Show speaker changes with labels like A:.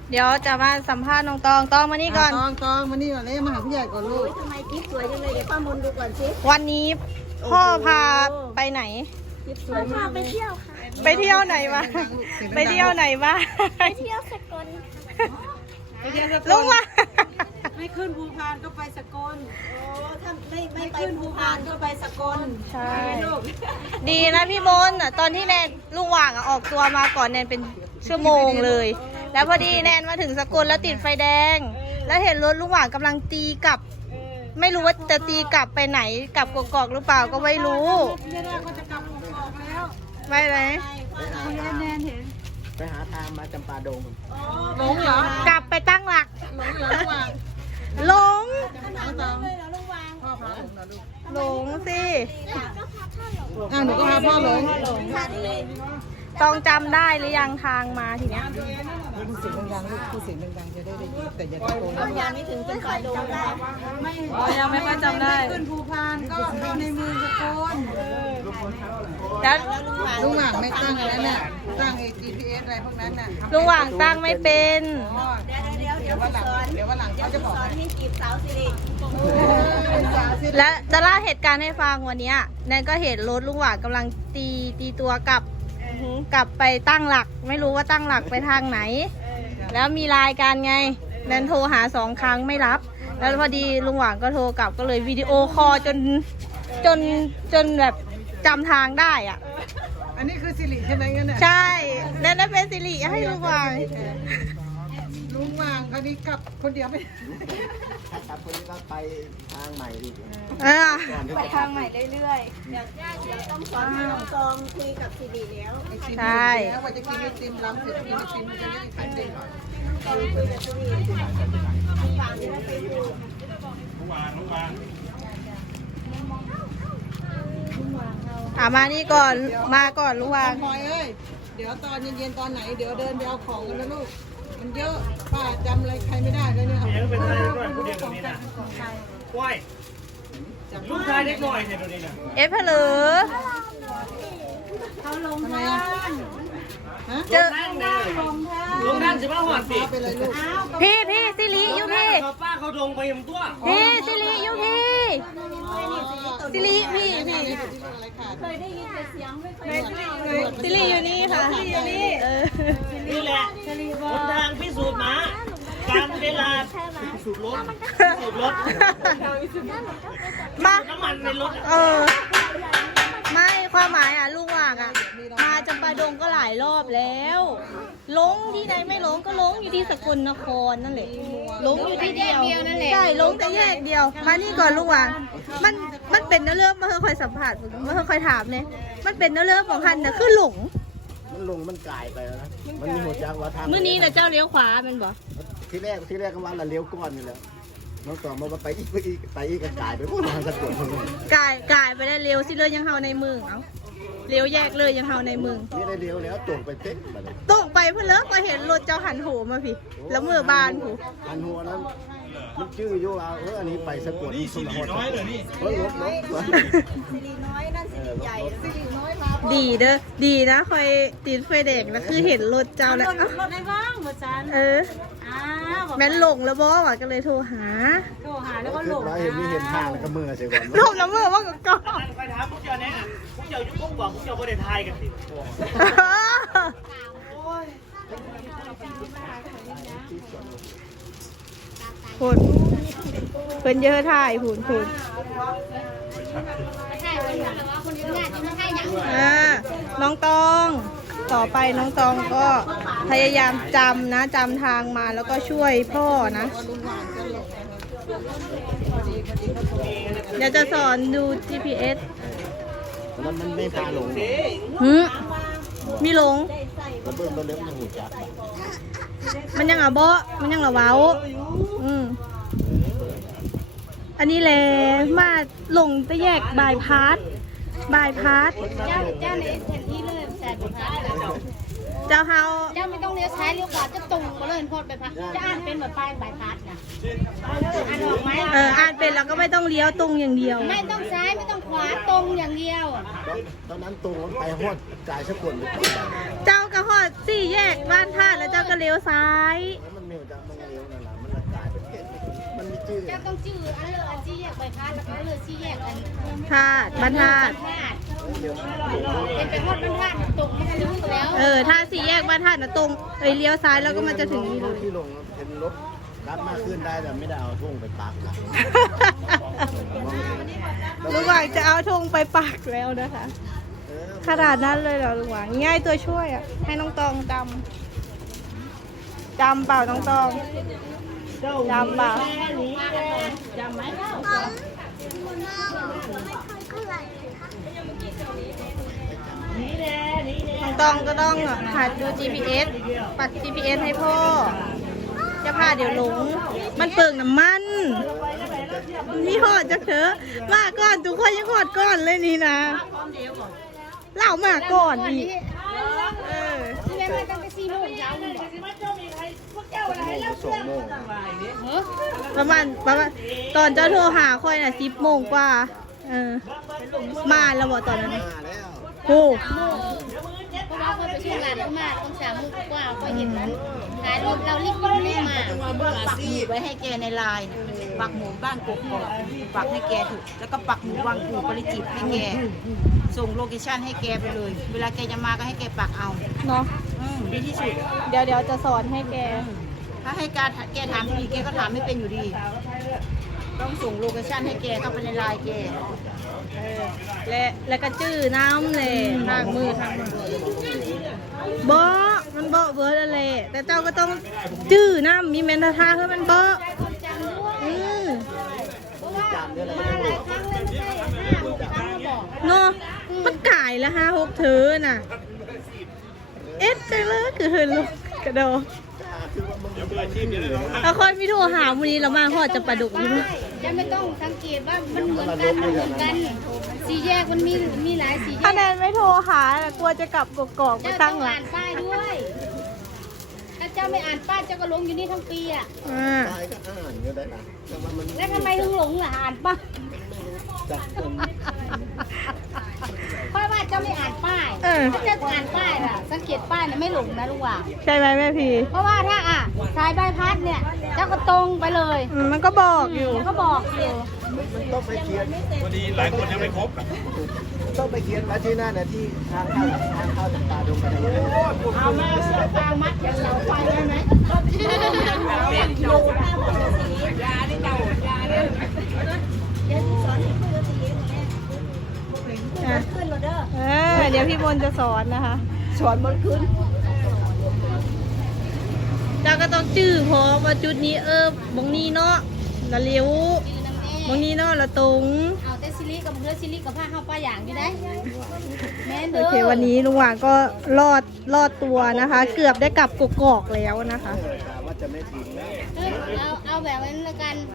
A: เดี๋ยวจะมาสัมภาษณ์น้องตองตองมานี่ก่อน
B: ตองมานี่ก่อนเลยมาหาผู้ใหญ่ก่อนลูก
C: ทำไมคลิปสวยจังเลยเดี๋ยวป้ามนดูก่อนสิ
A: วันนี้พ่อพาไปไหน
C: คลิปสวยมากไปเที่ยวค่ะ
A: ไปเที่ยวไหนมาไปเที่ยวไหนมา
C: ไปเที่ยวสกล
A: ลุงว่า
B: ไม่ขึ้นภูพานก็ไปสกล
C: โอ้ถ้าไม่ไปภูพานก็ไปสกล
A: ใช่ดีนะพี่มนต์ตอนที่แนนลุงหว่างออกตัวมาก่อนแนนเป็นชั่วโมงเลย แล้วพอดีแนนมาถึงสกลแล้วติดไฟแดง แล้วเห็นรถลุงหว่างกำลังตีกลับ ไม่รู้ว่าจะตีกลับไปไหนกลับกอกๆหรือเปล่าก็ไม่รู้
B: ไม่ได้ก็จะกลับกอกแล้ว
A: ไม่ไหม
B: คุณแนนเห็น
D: ไปหาทางมาจำปาดง
B: หลงเหรอก
A: ลับไปตั้งหลัก
B: หลงเหรอระหว่าง
A: หลง
B: ตองพ่อพาหลงนะลูก
A: หลงสิ
B: หนูก็พาพ่อหลง
A: ต้องจำได้หรือยังทางมาทีเนี้ย
B: พูดเสียงดังๆลูกพูดเสียงดังๆจะได้ยินแต่อย่าตะโกน
C: ยังไม่ถึงจนปลายดงได้
A: ยังไม่ค่อยจำได้
B: ขึ้นภูพานก็เข้าในเมืองสกล
A: แล้ว
B: ลุงหว่างไม่ตั้งแล้วเนี่ยตั้งไอ้ GPS อะไรพวกนั้นน่ะ
A: ลุงหว่างตั้งไม่เป็น
C: เดี๋ยว
B: วันหลัง
C: สอน
B: เดี๋ยววันหลังเขาจะบอก
C: สอนให้จีบสาวสิริ
A: และจะเล่าเหตุการณ์ให้ฟังวันเนี้ยแนนก็เห็นรถลุงหว่างกำลังตีตัวกลับไปตั้งหลัก ไม่รู้ว่าตั้งหลักไปทางไหน แล้วมีไลน์กันไงแนนโทรหา2 ครั้งไม่รับ แล้วพอดีลุงหว่างก็โทรกลับก็เลยวิดีโอคอลจนแบบจำทางได้อ่ะ
B: อันนี้คือสิริใช่ไหมงั้นน่ะ
A: ใช่แนนได้เป็นสิริให้ลุงหว่าง
B: ลุงหว่างคราวนี้กลับคนเดียวไม่
D: ถ้ากลับคนนี้ก็ไปทางใหม่อีก
C: ไปทางใหม่เรื่อยๆเดี๋ยวต้องสอนให้น้องตองคุยกับสิริแล้ว
A: ใช่
B: แล้วว่าจะกินไอติมล้ำเสร็จกินไอติมมันจะได้ขายเด็ก
C: คุยกับสิริฝากที่ว่าไปดู
A: มานี่ก่อนมาก่อนลุงหว่าง
B: พลอยเอ้ยเดี๋ยวตอนเย็นๆตอนไหนเดี๋ยวเดินไปเอาของกันนะลูกมันเยอะป้าจำอะไรใครไม่ได้เลยเนี่ย
E: ยังเป็นอะไรด้วยผู้เดียวตรงนี้นะว้ายลูกชายเด็กหน่อยเนี่ยตรงนี้นะ
A: เพลอ
B: ทำไมอ่ะฮะ
A: เจอ
E: นั่งเลยลงนั่งสิบ้าหอดปี
B: ไปเลยลูก
A: พี่สิริอยู่พี่
E: เขาป้าเขาลงไปยำตัว
A: พี่สิริอยู่พี่สิริพี่
B: อะไรขาด
C: เคยได้ยินแต่เสียงไม่เคย
A: สิริอยู่นี่ค่ะสิริอยู่นี่
E: นี่แหละหนทางพิสูจน์มาการเวลาพิสูจน์รถพิสูจน์รถ
A: มา
E: น้ำมันในรถ
A: ไม่ความหมายลุงหว่างมาจำปาดงก็หลายรอบแล้วลงที่ไหนไม่ลงก็ลงอยู่ที่สกลนครนั่นแหละลงอยู่ที่เดียวนั่นแหละใช่ลงแต่แยกเดียวมานี่ก่อนลุงหว่างมันเป็นเนื้อเรื่องมาเธอคอยสัมผัสมาเธอคอยถามเนี่ยมันเป็นเนื้อเรื่องของฮันนะคือหลง
D: มันลงมันกลายไปแล้วนะมันมีหัวจักว่าทาง
A: เมื่อนี้นะเจ้าเลี้ยวขวามันบอก
D: ที่แรกก็ว่าเราเลี้ยวก้อนอยู่แล้วน้องต่อมาว่าไปอีกก็กลายไปพวกทางสะกดคนนึง
A: กายไปได้เร็วสิเลยยังเฮาในเมืองเอาเลี้ยวแยกเลยยังเฮาในเมือง
D: นี่ได้เลี้ยวแล้วตรงไปเต็มแบบนี้
A: ตกไปเพื่อเลิกมาเห็นรถเจ้าหันโหมาพี่ แล้วมือบานผู้
D: อันหัวนั้นมันชื่ออยู่ว่าอันนี้ไปสะกดสุดน้อยเลยนี่รถ
C: สิริน้อยนั่นสิริใหญ่สิริน้อยมา
A: ดีเด้อดีนะคอยตีนไฟแดงแล้วคือเห็นรถเจ้าแล้ว
C: รถได้บ้างหมดจัน
A: แม่นหลงแล้วบอกว่าก็เลยโทรหา
C: โทรหาแล้วก็หลง
D: เห็นนี่เห็นทางแล้วก็มือเสียก่อน
A: หลงแล้วมือว่าก็
E: ใครถามพวกเจ้าเนี่ยพวกเจ้ายุ่งกว่าพวกเจ้าไม่ได้ทายกันสิ
A: พูนเพิ่นเยอะถ่ายพูนน้องตองต่อไปน้องตองก็พยายามจำทางมาแล้วก็ช่วยพ่อนะ เดี๋ยวจะสอนดู GPS
D: มันไม่พาหลง
A: มีหลง
D: ระเบิดระเล็บมันหัวจัก
A: มันยังเบาะมันยังเว้าอันนี้แหละมาลงไปแยกบายพาส
C: เจ้าในแผนที่เลยแสนพัน
A: เจ้าเฮา
C: เจ้าไม่ต้องเลี้ยวซ้ายเลี้ยวขวาจะตรงมาเลยพอดไปพักจะอ่านเป็นเหมือนป้ายบายพาสนะอ่านออกไหม
A: อ่านเป็นแล้วก็ไม่ต้องเลี้ยวตรงอย่างเดียว
C: ไม่ต้องซ้ายไม่ต้องขวาตรงอย่างเดียว
D: ตอนนั้นตรงรถไปฮอดกายสะกด
A: เจ้ากระหอด4 แยกบ้านท่าแล้วเจ้าก็เลี้ยวซ้าย
D: มันจะต้องเลี้ยวนั่นแหละมันกลายเป็นเห็ดมันมีชื่อ
C: เจ้าต้องจื้ออันเลยอันที่แยกใบพัดแล้วก็เลยที่แยกอัน
A: ธาตุบรรทัด
C: เป็นไปฮอดบรรทัดตกมันก็รู้แล้ว
A: ถ้าสี่แยกบรรทัดนะตรงเลี้ยวซ้ายแล้วก็มันจะถึงนี่เลย
D: ที่ลงเห็นรถรับมากขึ้นได้แต่ไม่ได้เอาทุ่งไปปักอะ
A: ลุงหว่างจะเอาธงไปปักแล้วนะคะ ขนาดนั้นเลยเหรอลุงหว่างง่ายตัวช่วยอ่ะ ให้น้องตองจำเปล่าน้องตองจำเปล่า
C: จำไหม
A: น้องตองก็ต้องหัดดู GPS ปัก GPS ให้พ่อ จะพาเดี๋ยวหลง มันเปลืองน้ำมันมีหอดจะเถอะมาก่อนทุกคนยังหอดก่อนเลยนี่นะเล่ามาก่อนอีกเออ
C: ที่แม่มาตั้งแต่4 โมงเช้าเลย
D: 2 โมง
A: ประมาณตอนเจ้าโทรหาค่อยน่ะ10 โมงกว่า มาแล้วบอกตอนนั้น
D: มาแล้ว
A: โอ้
C: เพราะว่าคนไปช่วงร้านเขามาต้อง3 โมงกว่าก็เห็นนั้นขายรถเรารีบรีบมา
B: ปักหมุดไว้ให้แกในไลน์ปักหมุดบ้านกกอกปักให้แกถูกแล้วก็ปักหมุดวังปู่ปริจิตรให้แกส่งโลเคชั่นให้แกไปเลย เวลาแกจะมาก็ให้แกปักเอา
A: เนาะ
B: ดีที่สุด
A: เดี๋ยวจะสอนให้แก
B: ถ้าให้การแกถามดีแกก็ถามไม่เป็นอยู่ดี ต้องส่งโลเคชั่นให้แกเข้าไปในไลน์แก
A: และก็จื้อน้ำเลยทางมือเบาะมันเบาะเบิร์ดอะไรแต่เจ้าก็ต้องจื้อน้ำมีแมนทาให้มันเบาะอืม
C: มาหลายครั้งเลยไม่ใช่5 6 ครั้งมาบอก
A: เนาะมันกายละ5-6เธอน่ะ เอ็ดจังเลยคือเฮินลูกกระโดดแล้วคนมีโทรหาวันนี้เรามาหอดจะประดุกอยู่มั้ย
C: จะไม่ต้องสังเกตว่ามันเหมือนกันมันเหมือนกันสี่แยกมันมีหลายสี่แย
A: ถ้าก แนนไม่โทรหาน่ะกลัวจะกลับกกอกไป
C: เจ้าต้
A: ตั้
C: อง ง
A: หลั
C: อ่าก นป้ายด้วย ถ้าเจ้าไม่อ่านป้ายเจ้าก็หลงอยู่นี่ทั้งปีอ่ะ
D: ตายก็อ่านก็ได้นะแต่ว่ามัน
C: แล้วทำไมถึงหลงล่ะอ่านป้าย
D: จับคน
C: เพราะว่าเจ้าไม่อ่านป้ายถ้าเจ้าอ่านป้ายล่ะ สังเกตป้ายเนี่ยไม่หลงนะลุงว่า
A: ใช่ไหมแม่พี
C: เพราะว่าถ้าสายใบพัดเนี่ยเจ้าก็ตรงไปเลย
A: มันก็บอกอยู่
C: มันก็บอกอยู่
D: มันต้องไปเขียน
E: พอดีหลายคนยังไม่ครบ
D: ต้องไปเขียนไว้ที่หน้าน่ะที่ทางเข้าจากตาดงกันเลย
C: เอาแม่เสือฟางมัดกับเสาไฟได้ไหม
A: เดี๋ยวพี่บนจะสอนนะคะ
B: สอนบนขึ้น
A: เจ้าก็ต้องจื้อพอว่าจุดนี้บงนี้เนาะละเลี้ยว
C: ยืนน้ำแน่
A: บงนี้เนาะละตรง
C: เอาแต่ซิลิกับเรือซิลิกับผ้าเข้าป้าอย่างอยู่ได้แม่น
A: โอ
C: เด้อ
A: เควันนี้ลุงหว่างก็รอดตัวนะคะ เกือบได้กลับกกอกแล้วนะคะ
D: ว่าจะไม่ทิ้งนะ
C: เอาแบบนั้นละกัน